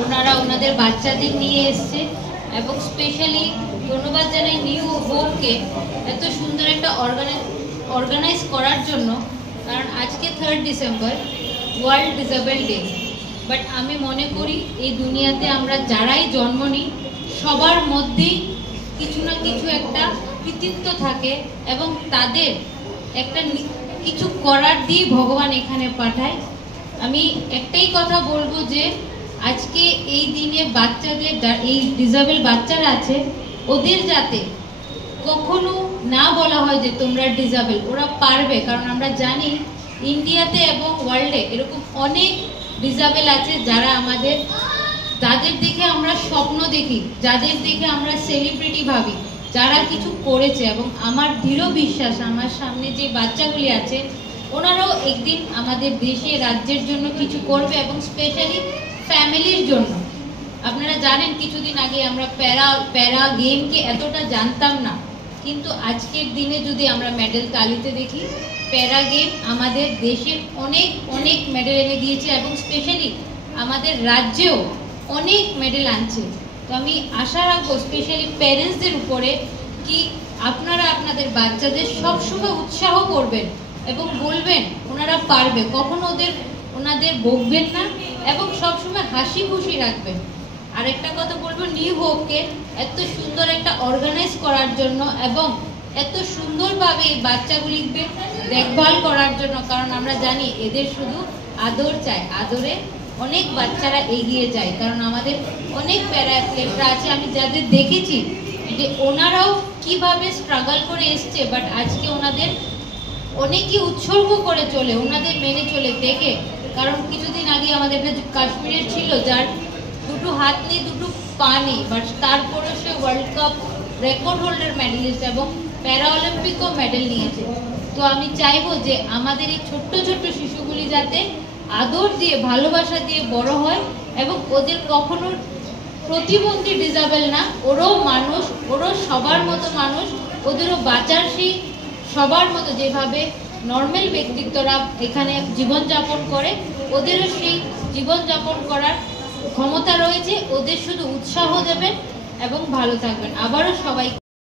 ওনারা ওনাদের বাচ্চাদের নিয়ে এসছে এবং স্পেশালি ধন্যবাদ জানাই নিউ হোপকে এত সুন্দর একটা অর্গানাইজ করার জন্য। কারণ আজকে 3 December world disable day, but আমি মনে করি এই দুনিয়াতে আমরা যারাই জন্ম নিই সবার মধ্যেই কিছু না কিছু একটা কৃতিত্ব থাকে এবং তাদের একটা কিছু করার দিয়ে ভগবান এখানে পাঠায়। আমি একটাই কথা বলবো যে আজকে এই দিনে বাচ্চাদের, এই ডিসেবল বাচ্চারা আছে ওদের যাতে কখনো না বলা হয় যে তোমরা ডিসেবল, ওরা পারবে। কারণ আমরা জানি ইন্ডিয়াতে এবং ওয়ার্ল্ডে এরকম অনেক ডিসেবল আছে যারা যাদের দেখে আমরা স্বপ্ন দেখি, যাদের দেখে আমরা সেলিব্রিটি ভাবি, যারা কিছু করেছে। এবং আমার দৃঢ় বিশ্বাস আমার সামনে যে বাচ্চাগুলি আছে ওনারাও একদিন আমাদের দেশে রাজ্যের জন্য কিছু করবে এবং স্পেশালি ফ্যামিলির জন্য। আপনারা জানেন কিছুদিন আগে আমরা প্যারা গেমকে এতটা জানতাম না, কিন্তু আজকের দিনে যদি আমরা মেডেল তালিতে দেখি প্যারা গেম আমাদের দেশের অনেক অনেক মেডেল এনে দিয়েছে এবং স্পেশালি আমাদের রাজ্যেও অনেক মেডেল আনছে। তো আমি আশা রাখবো স্পেশালি প্যারেন্টসদের উপরে কি আপনারা আপনাদের বাচ্চাদের সবসময় উৎসাহ করবেন এবং বলবেন ওনারা পারবে, কখনো ওনাদের বকবেন না এবং সবসময় হাসি খুশি রাখবেন। আরেকটা কথা বলবো নিউ হোপকে এত সুন্দর একটা অর্গানাইজ করার জন্য এবং এত সুন্দরভাবে এই বাচ্চাগুলিকে দেখভাল করার জন্য। কারণ আমরা জানি এদের শুধু আদর চাই, আদরে অনেক বাচ্চারা এগিয়ে যায়। কারণ আমাদের অনেক প্যারা অ্যাথলেটরা আছে আমি যাদের দেখেছি যে ওনারাও কিভাবে স্ট্রাগল করে এসছে, বাট আজকে ওনাদের অনেকই উৎসর্গ করে চলে, ওনাদের মেনে চলে দেখে। কারণ কিছুদিন আগে আমাদের কাশ্মীরের ছিল যার দুটো হাত নেই দুটো পা নেই, বাট তারপরে সে world cup record holder medalist এবং প্যারা অলিম্পিকও মেডেল নিয়েছে। তো আমি চাইবো যে আমাদের এই ছোট্ট ছোট্ট শিশুগুলি যাতে আদর দিয়ে ভালোবাসা দিয়ে বড় হয় এবং ওদের কখনো প্রতিবন্ধী ডিসেবল না, ওরাও মানুষ, ওরাও সবার মতো মানুষ, ওদেরও বাঁচার সেই সবার মতো যেভাবে নর্মাল ব্যক্তিত্বরা এখানে জীবনযাপন করে ওদেরও সেই জীবনযাপন করার ক্ষমতা রয়েছে। ওদের শুধু উৎসাহ দেবেন এবং ভালো থাকবেন। আবারও সবাই